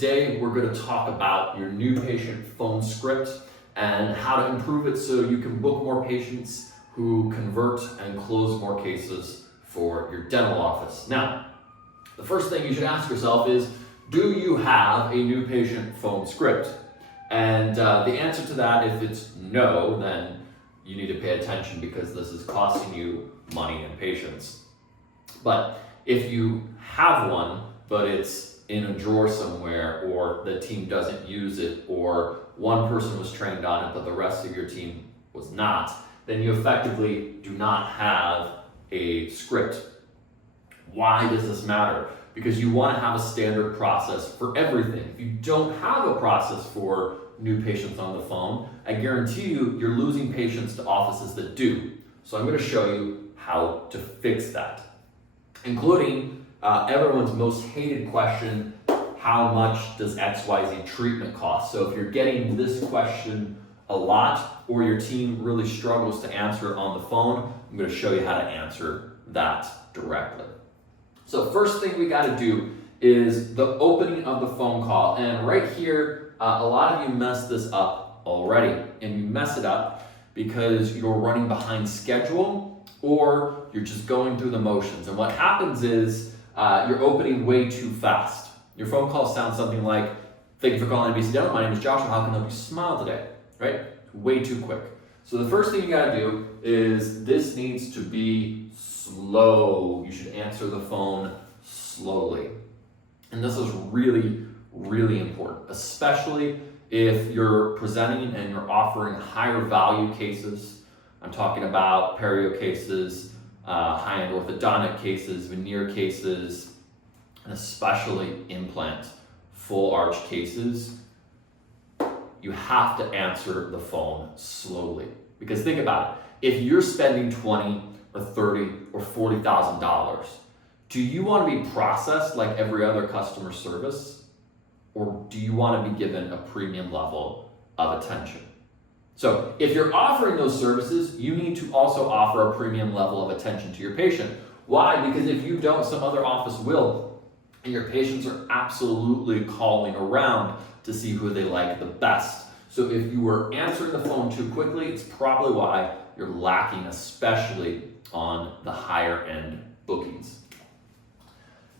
today we're going to talk about your new patient phone script and how to improve it so you can book more patients who convert and close more cases for your dental office. Now, the first thing you should ask yourself is, do you have a new patient phone script? And the answer to that, if it's no, then you need to pay attention because this is costing you money and patience. But if you have one, but it's in a drawer somewhere, or the team doesn't use it, or one person was trained on it, but the rest of your team was not, then you effectively do not have a script. Why does this matter? Because you want to have a standard process for everything. If you don't have a process for new patients on the phone, I guarantee you, you're losing patients to offices that do. So I'm going to show you how to fix that, including everyone's most hated question: how much does XYZ treatment cost? So if you're getting this question a lot, or your team really struggles to answer it on the phone, I'm going to show you how to answer that directly. So first thing we got to do is the opening of the phone call. And right here, a lot of you mess this up already, and you mess it up because you're running behind schedule or you're just going through the motions. And what happens is you're opening way too fast. Your phone call sounds something like, "Thank you for calling ABC Dental. My name is Joshua. How can I help you smile today?" Right? Way too quick. So the first thing you gotta do is this needs to be slow. You should answer the phone slowly. And this is really, really important, especially if you're presenting and you're offering higher value cases. I'm talking about perio cases, high-end orthodontic cases, veneer cases, and especially implant full arch cases. You have to answer the phone slowly. Because think about it, if you're spending $20 or $30 or $40,000, do you want to be processed like every other customer service? Or do you want to be given a premium level of attention? So if you're offering those services, you need to also offer a premium level of attention to your patient. Why? Because if you don't, some other office will, and your patients are absolutely calling around to see who they like the best. So if you were answering the phone too quickly, it's probably why you're lacking, especially on the higher end bookings.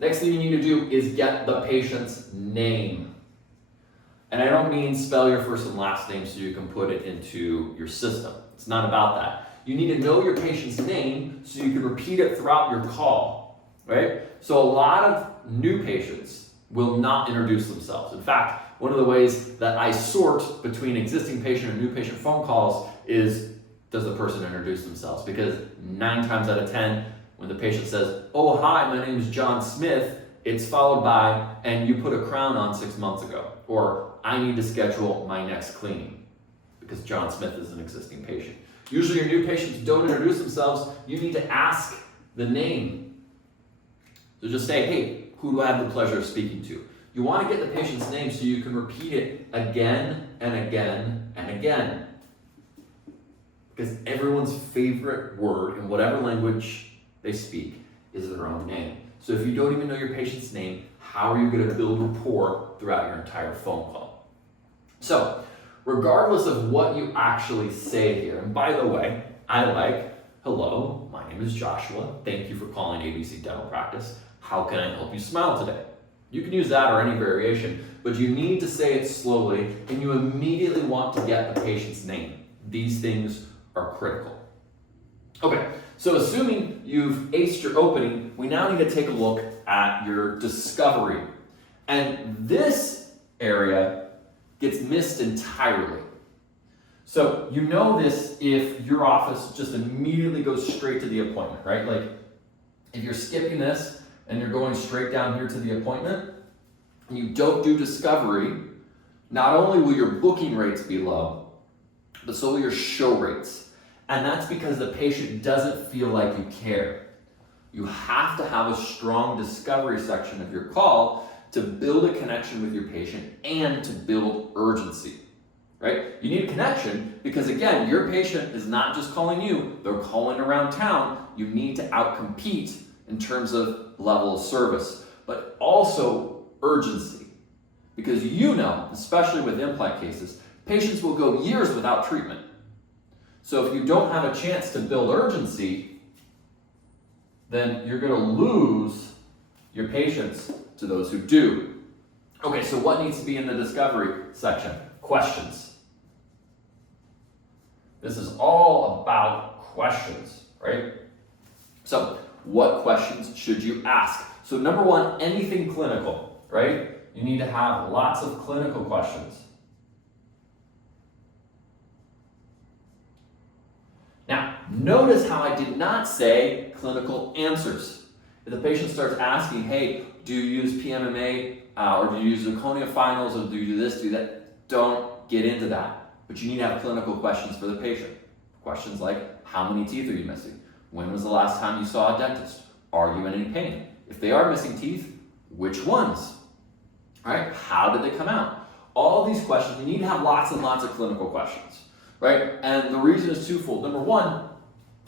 Next thing you need to do is get the patient's name. And I don't mean spell your first and last name so you can put it into your system. It's not about that. You need to know your patient's name so you can repeat it throughout your call, right? So a lot of new patients will not introduce themselves. In fact, one of the ways that I sort between existing patient and new patient phone calls is, does the person introduce themselves? Because 9 times out of 10, when the patient says, "Oh, hi, my name is John Smith," it's followed by, "and you put a crown on 6 months ago," or "I need to schedule my next cleaning," because John Smith is an existing patient. Usually your new patients don't introduce themselves. You need to ask the name. So just say, "Hey, who do I have the pleasure of speaking to?" You want to get the patient's name so you can repeat it again and again and again. Because everyone's favorite word in whatever language they speak is their own name. So if you don't even know your patient's name, how are you going to build rapport throughout your entire phone call? So regardless of what you actually say here, and by the way, I like, "Hello, my name is Joshua. Thank you for calling ABC Dental Practice. How can I help you smile today?" You can use that or any variation, but you need to say it slowly, and you immediately want to get the patient's name. These things are critical. Okay, so assuming you've aced your opening, we now need to take a look at your discovery. And this area gets missed entirely. So you know this if your office just immediately goes straight to the appointment, right? Like if you're skipping this and you're going straight down here to the appointment, and you don't do discovery, not only will your booking rates be low, but so will your show rates. And that's because the patient doesn't feel like you care. You have to have a strong discovery section of your call to build a connection with your patient and to build urgency, right? You need a connection because, again, your patient is not just calling you, they're calling around town. You need to outcompete in terms of level of service, but also urgency. Because you know, especially with implant cases, patients will go years without treatment. So if you don't have a chance to build urgency, then you're going to lose your patients to those who do. Okay, so what needs to be in the discovery section? Questions. This is all about questions, right? So what questions should you ask? So number one, anything clinical, right? You need to have lots of clinical questions. Now, notice how I did not say clinical answers. If the patient starts asking, hey, do you use PMMA, or do you use zirconia finals, or do you do this, do that, don't get into that. But you need to have clinical questions for the patient. Questions like, how many teeth are you missing? When was the last time you saw a dentist? Are you in any pain? If they are missing teeth, which ones? All right, how did they come out? All these questions, you need to have lots and lots of clinical questions, right? And the reason is twofold. Number one,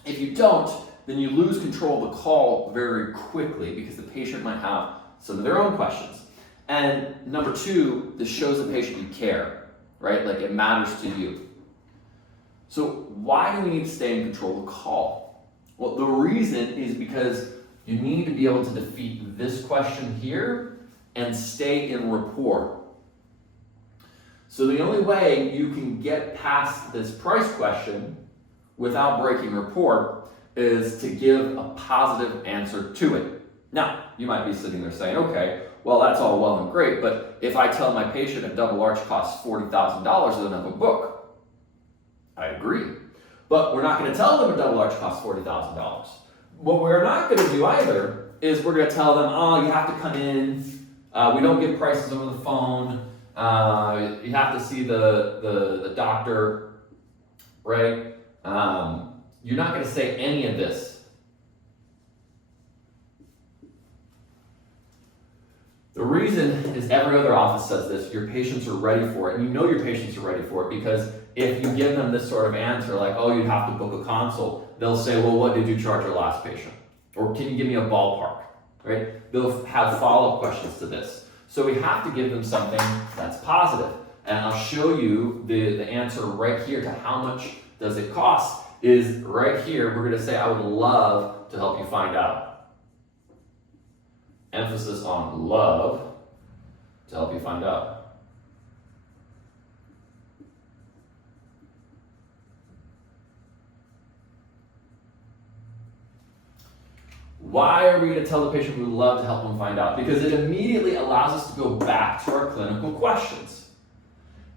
if you don't, then you lose control of the call very quickly because the patient might have some of their own questions. And number two, this shows the patient you care, right? Like it matters to you. So why do we need to stay in control of the call? Well, the reason is because you need to be able to defeat this question here and stay in rapport. So the only way you can get past this price question without breaking rapport is to give a positive answer to it. Now, you might be sitting there saying, okay, well, that's all well and great, but if I tell my patient a double arch costs $40,000, they don't have a book. I agree. But we're not going to tell them a double arch costs $40,000. What we're not going to do either is we're going to tell them, oh, you have to come in. We don't give prices over the phone. You have to see the doctor, right? You're not going to say any of this. The reason is every other office says this, your patients are ready for it, and you know your patients are ready for it because if you give them this sort of answer, like, oh, you have to book a consult, they'll say, well, what did you charge your last patient? Or can you give me a ballpark, right? They'll have follow-up questions to this. So we have to give them something that's positive. And I'll show you the answer right here to how much does it cost is right here. We're gonna say, I would love to help you find out. Emphasis on love to help you find out. Why are we going to tell the patient we would love to help them find out? Because it immediately allows us to go back to our clinical questions.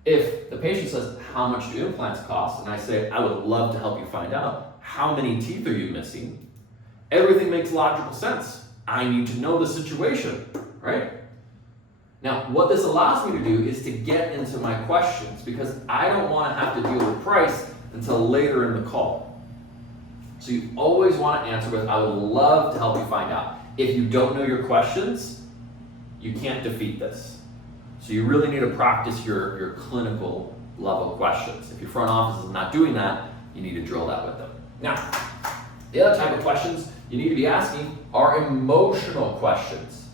If the patient says, how much do implants cost? And I say, I would love to help you find out, how many teeth are you missing? Everything makes logical sense. I need to know the situation, right? Now, what this allows me to do is to get into my questions because I don't want to have to deal with price until later in the call. So you always want to answer with, I would love to help you find out. If you don't know your questions, you can't defeat this. So you really need to practice your clinical level questions. If your front office is not doing that, you need to drill that with them. Now, the other type of questions you need to be asking are emotional questions.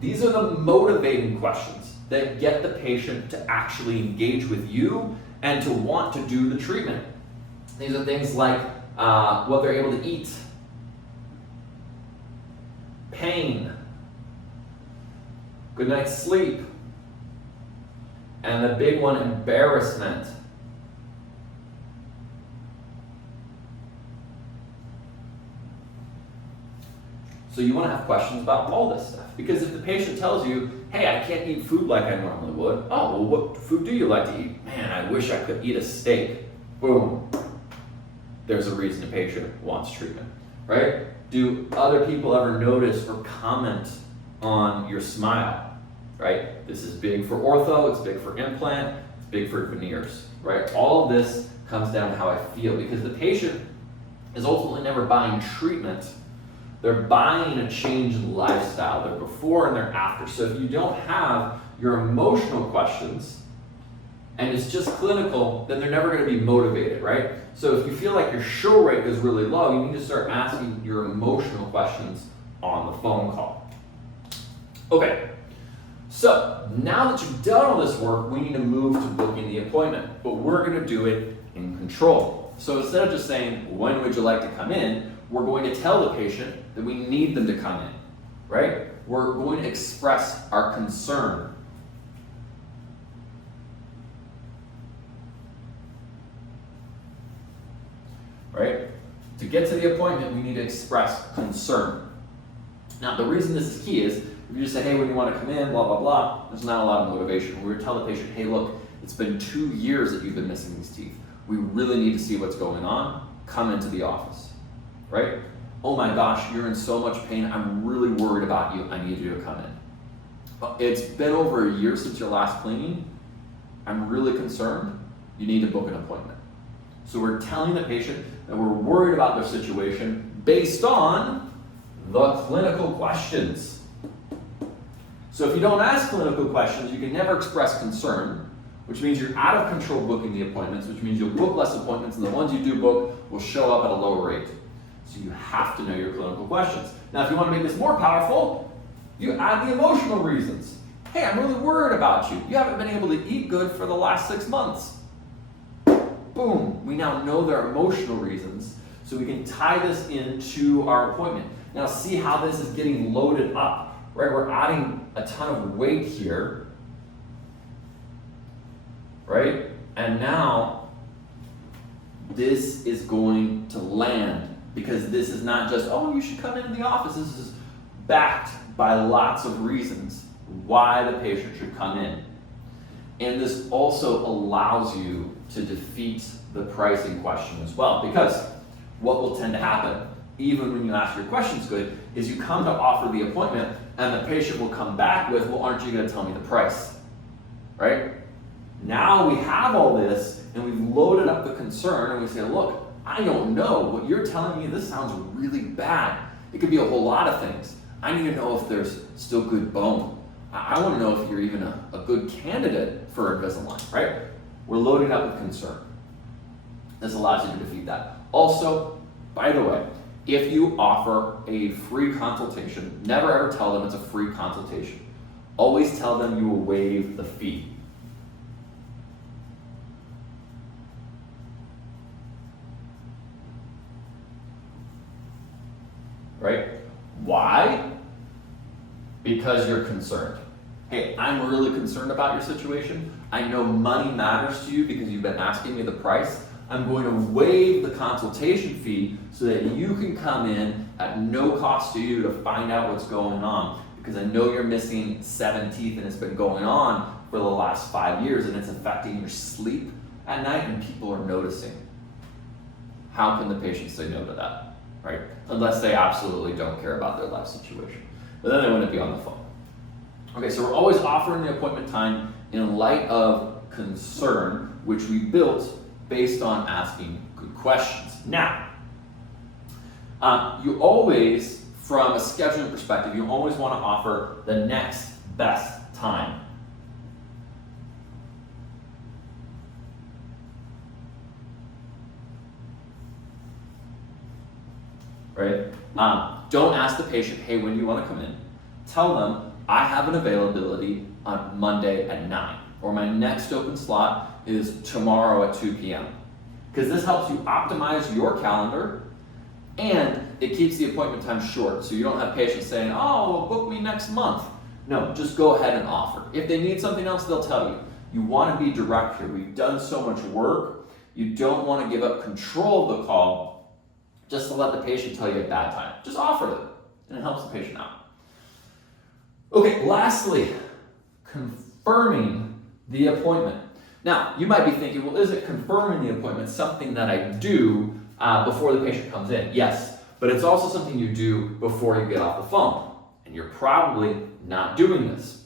These are the motivating questions that get the patient to actually engage with you and to want to do the treatment. These are things like what they're able to eat, pain, good night's sleep, and the big one, embarrassment. So you want to have questions about all this stuff. Because if the patient tells you, hey, I can't eat food like I normally would. Oh, well, what food do you like to eat? Man, I wish I could eat a steak. Boom. There's a reason the patient wants treatment, right? Do other people ever notice or comment on your smile, right? This is big for ortho, it's big for implant, it's big for veneers, right? All of this comes down to how I feel because the patient is ultimately never buying treatment. They're buying a change in lifestyle, their before and their after. So if you don't have your emotional questions and it's just clinical, then they're never going to be motivated, right? So if you feel like your show rate is really low, you need to start asking your emotional questions on the phone call. Okay, so now that you've done all this work, we need to move to booking the appointment, but we're going to do it in control. So instead of just saying, when would you like to come in, we're going to tell the patient that we need them to come in, right? We're going to express our concern. Right? To get to the appointment, we need to express concern. Now, the reason this is key is, if you just say, hey, when you want to come in, blah, blah, blah, there's not a lot of motivation. We're going to tell the patient, hey, look, it's been 2 years that you've been missing these teeth. We really need to see what's going on. Come into the office, right? Oh my gosh, you're in so much pain. I'm really worried about you. I need you to come in. It's been over a year since your last cleaning. I'm really concerned. You need to book an appointment. So we're telling the patient that we're worried about their situation based on the clinical questions. So if you don't ask clinical questions, you can never express concern, which means you're out of control booking the appointments, which means you'll book less appointments, and the ones you do book will show up at a lower rate. So you have to know your clinical questions. Now, if you want to make this more powerful, you add the emotional reasons. Hey, I'm really worried about you. You haven't been able to eat good for the last 6 months. Boom, we now know their emotional reasons, so we can tie this into our appointment. Now see how this is getting loaded up, right? We're adding a ton of weight here, right? And now this is going to land, because this is not just, oh, you should come into the office. This is backed by lots of reasons why the patient should come in. And this also allows you to defeat the pricing question as well, because what will tend to happen, even when you ask your questions good, is you come to offer the appointment and the patient will come back with, well, aren't you going to tell me the price, right? Now we have all this and we've loaded up the concern and we say, look, I don't know. What you're telling me, this sounds really bad. It could be a whole lot of things. I need to know if there's still good bone. I want to know if you're even a good candidate for Invisalign, right? We're loading up with concern. This allows you to defeat that. Also, by the way, if you offer a free consultation, never ever tell them it's a free consultation. Always tell them you will waive the fee. Right? Why? Because you're concerned. Hey, I'm really concerned about your situation. I know money matters to you because you've been asking me the price. I'm going to waive the consultation fee so that you can come in at no cost to you to find out what's going on, because I know you're missing 7 teeth and it's been going on for the last 5 years and it's affecting your sleep at night and people are noticing. How can the patient say no to that, right? Unless they absolutely don't care about their life situation. But then they wouldn't be on the phone. Okay, so we're always offering the appointment time in light of concern, which we built based on asking good questions. Now, you always, from a scheduling perspective, you always want to offer the next best time. Right? Don't ask the patient, hey, when do you want to come in? Tell them, I have an availability on Monday at 9, or my next open slot is tomorrow at 2 p.m. Because this helps you optimize your calendar and it keeps the appointment time short. So you don't have patients saying, oh, well, book me next month. No, just go ahead and offer. If they need something else, they'll tell you. You want to be direct here. We've done so much work. You don't want to give up control of the call just to let the patient tell you at that time. Just offer it, and it helps the patient out. Okay, lastly, confirming the appointment. Now, you might be thinking, well, is it confirming the appointment something that I do before the patient comes in? Yes, but it's also something you do before you get off the phone. And you're probably not doing this.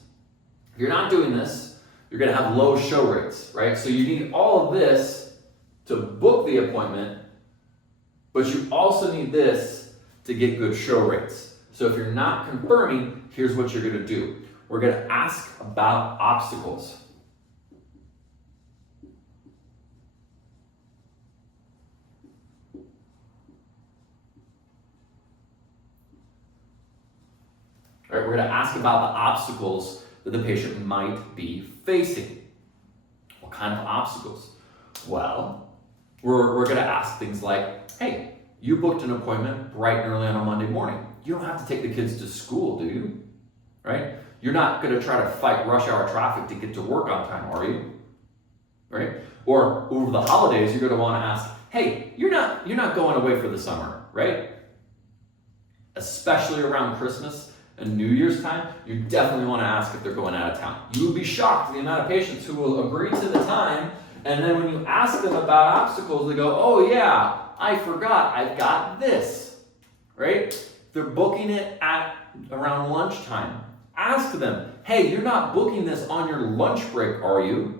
If you're not doing this, you're going to have low show rates, right? So you need all of this to book the appointment, but you also need this to get good show rates. So if you're not confirming, here's what you're going to do. We're going to ask about obstacles. right? We're going to ask about the obstacles that the patient might be facing. What kind of obstacles? Well, we're going to ask things like, hey, you booked an appointment bright and early on a Monday morning. You don't have to take the kids to school, do you? Right? You're not going to try to fight rush hour traffic to get to work on time, are you? Right? Or over the holidays, you're going to want to ask, hey, you're not going away for the summer, right? Especially around Christmas and New Year's time, you definitely want to ask if they're going out of town. You would be shocked at the amount of patients who will agree to the time, and then when you ask them about obstacles, they go, oh yeah, I forgot, I've got this, right? They're booking it at around lunchtime. Ask them, hey, you're not booking this on your lunch break, are you?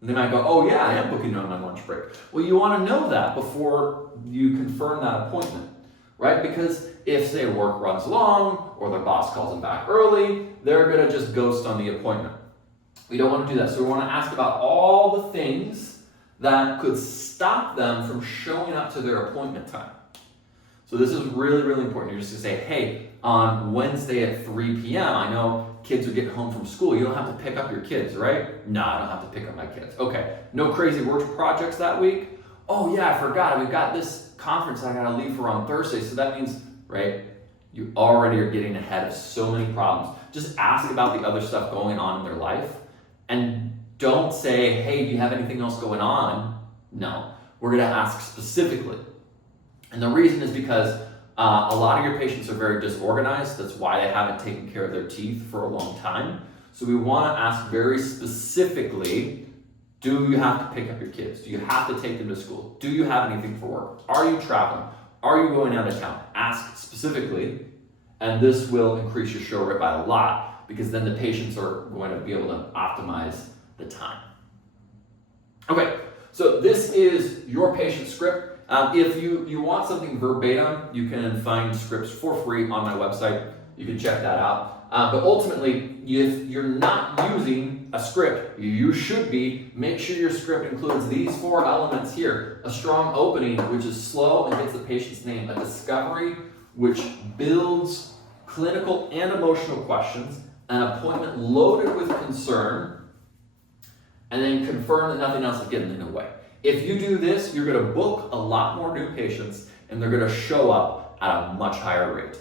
And they might go, oh yeah, I am booking it on my lunch break. Well, you want to know that before you confirm that appointment, right? Because if, say, work runs long or their boss calls them back early, they're going to just ghost on the appointment. We don't want to do that. So we want to ask about all the things that could stop them from showing up to their appointment time. So this is really, really important. You're just going to say, hey, on Wednesday at 3 p.m., I know kids are getting home from school. You don't have to pick up your kids, right? No, I don't have to pick up my kids. Okay, no crazy work projects that week? Oh yeah, I forgot. We've got this conference I got to leave for on Thursday. So that means, right, you already are getting ahead of so many problems. Just ask about the other stuff going on in their life. And don't say, hey, do you have anything else going on? No, we're going to ask specifically. And the reason is because a lot of your patients are very disorganized. That's why they haven't taken care of their teeth for a long time. So we want to ask very specifically, do you have to pick up your kids? Do you have to take them to school? Do you have anything for work? Are you traveling? Are you going out of town? Ask specifically, and this will increase your show rate by a lot because then the patients are going to be able to optimize the time. Okay, so this is your patient script. If you want something verbatim, you can find scripts for free on my website. You can check that out. But ultimately, if you're not using a script, you should be. Make sure your script includes these 4 elements here. A strong opening, which is slow and gets the patient's name. A discovery, which builds clinical and emotional questions. An appointment loaded with concern. And then confirm that nothing else is getting in the way. If you do this, you're going to book a lot more new patients and they're going to show up at a much higher rate.